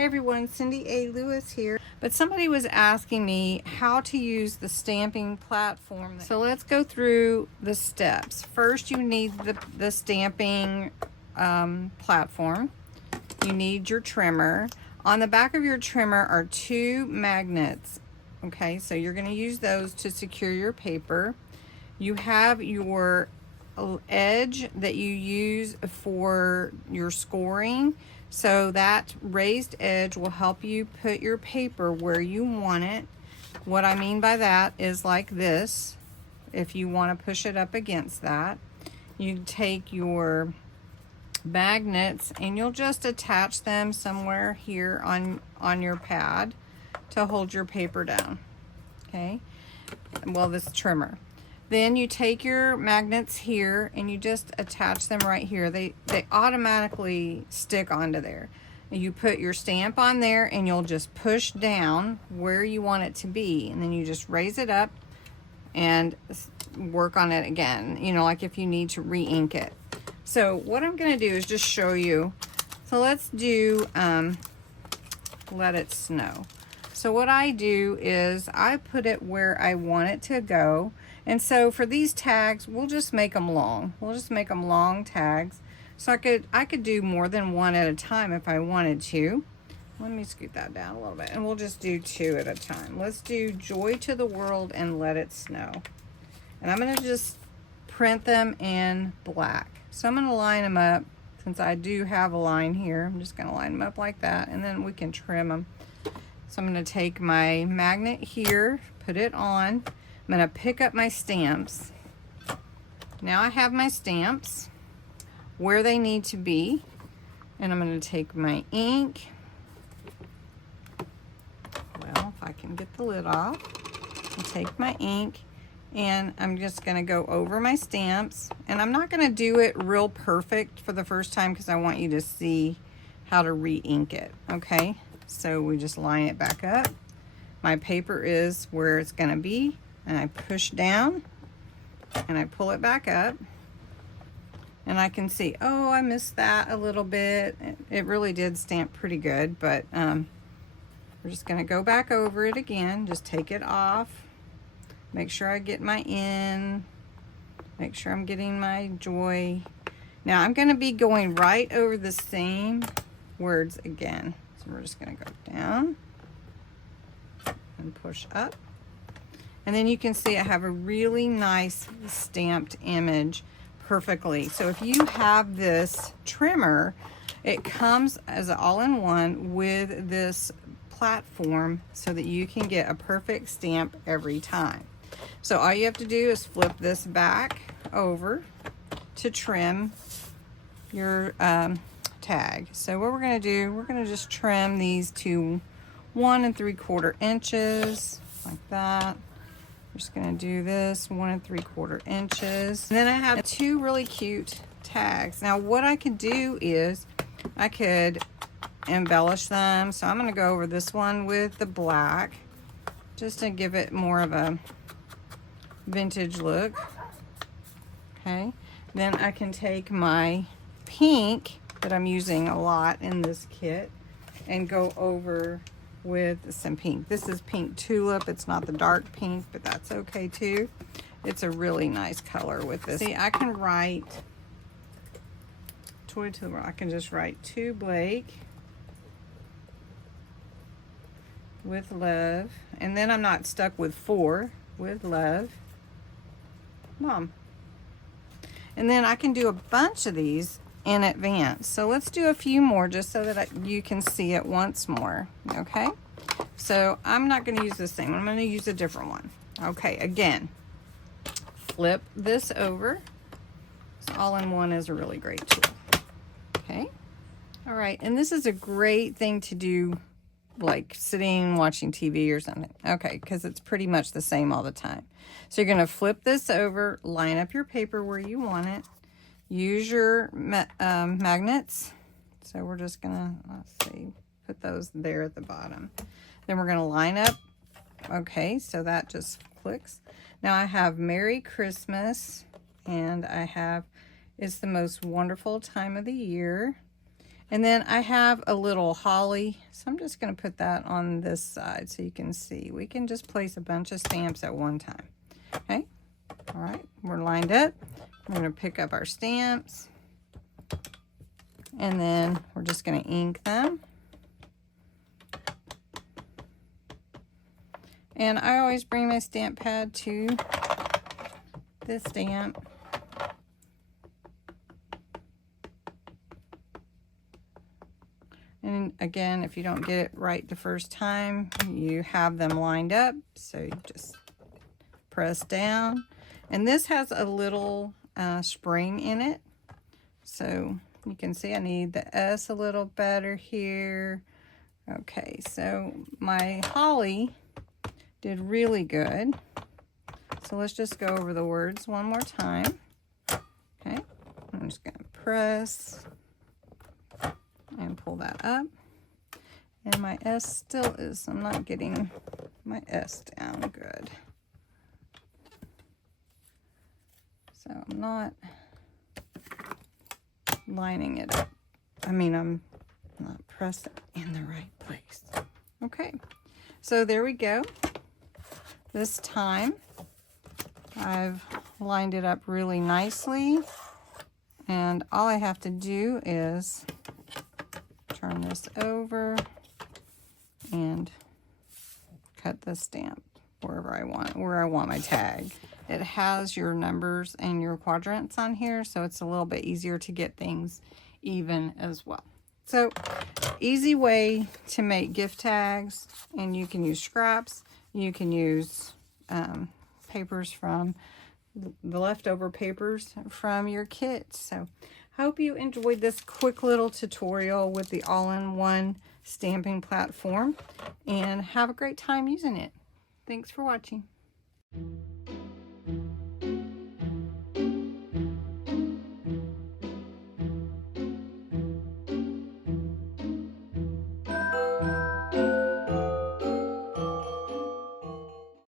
Hey everyone, Cindy A. Lewis here. But somebody was asking me how to use the stamping platform. So let's go through the steps. First, you need the stamping platform. You need your trimmer. On the back of your trimmer are 2 magnets. Okay, so you're going to use those to secure your paper. You have your edge that you use for your scoring. So that raised edge will help you put your paper where you want it. What I mean by that is like this. If you want to push it up against that, you take your magnets and you'll just attach them somewhere here on your pad to hold your paper down. Okay, well, this trimmer. Then you take your magnets here and you just attach them right here. They automatically stick onto there. And you put your stamp on there and you'll just push down where you want it to be. And then you just raise it up and work on it again. You know, like if you need to re-ink it. So what I'm going to do is just show you. So let's do Let It Snow. So what I do is I put it where I want it to go. And so for these tags, we'll just make them long. We'll just make them long tags. So I could do more than one at a time if I wanted to. Let me scoot that down a little bit. And we'll just do 2 at a time. Let's do Joy to the World and Let It Snow. And I'm going to just print them in black. So I'm going to line them up. Since I do have a line here, I'm just going to line them up like that. And then we can trim them. So I'm going to take my magnet here, put it on. I'm going to pick up my stamps. Now I have my stamps where they need to be. And I'm going to take my ink. Well, if I can get the lid off. I'll take my ink and I'm just going to go over my stamps. And I'm not going to do it real perfect for the first time because I want you to see how to re-ink it. Okay, so we just line it back up. My paper is where it's going to be. And I push down and I pull it back up and I can see, oh, I missed that a little bit. It really did stamp pretty good, but we're just going to go back over it again. Just take it off. Make sure I get my in. Make sure I'm getting my Joy. Now I'm going to be going right over the same words again. So we're just going to go down and push up. And then you can see I have a really nice stamped image perfectly. So if you have this trimmer, it comes as an all-in-one with this platform so that you can get a perfect stamp every time. So all you have to do is flip this back over to trim your tag. So what we're going to do, we're going to just trim these to 1 3/4 inches like that. I'm just going to do this 1 3/4 inches. And then I have 2 really cute tags. Now what I could do is I could embellish them. So I'm going to go over this one with the black just to give it more of a vintage look. Okay. Then I can take my pink that I'm using a lot in this kit and go over with some pink. This is pink tulip. It's not the dark pink, but that's okay too. It's a really nice color with this. See, I can write Joy to the World. I can just write to Blake with love, and then I'm not stuck with 4 with love, Mom. And then I can do a bunch of these in advance. So let's do a few more just so that you can see it once more. Okay, so I'm not going to use the same one. I'm going to use a different one. Okay, again, flip this over. So all-in-one is a really great tool. Okay, all right, and this is a great thing to do like sitting watching TV or something. Okay, because it's pretty much the same all the time. So you're going to flip this over, line up your paper where you want it. Use your magnets. So we're just gonna, let's see, put those there at the bottom. Then we're gonna line up. Okay, so that just clicks. Now I have Merry Christmas, and I have It's the Most Wonderful Time of the Year. And then I have a little holly, so I'm just going to put that on this side so you can see. We can just place a bunch of stamps at one time. Okay, all right, we're lined up. We're going to pick up our stamps, and then we're just going to ink them. And I always bring my stamp pad to the stamp. And again, if you don't get it right the first time, you have them lined up. So you just press down. And this has a little spring in it. So you can see I need the S a little better here. Okay, so my holly did really good. So let's just go over the words one more time. Okay, I'm just going to press and pull that up. And my S still is, I'm not getting my S down good. So I'm not lining it up. I mean, I'm not pressing in the right place. Okay, so there we go. This time I've lined it up really nicely, and all I have to do is turn this over and cut the stamp where I want my tag. It has your numbers and your quadrants on here, so it's a little bit easier to get things even as well. So, easy way to make gift tags, and you can use scraps. You can use papers from the leftover papers from your kit. So, hope you enjoyed this quick little tutorial with the all-in-one stamping platform, and have a great time using it. Thanks for watching.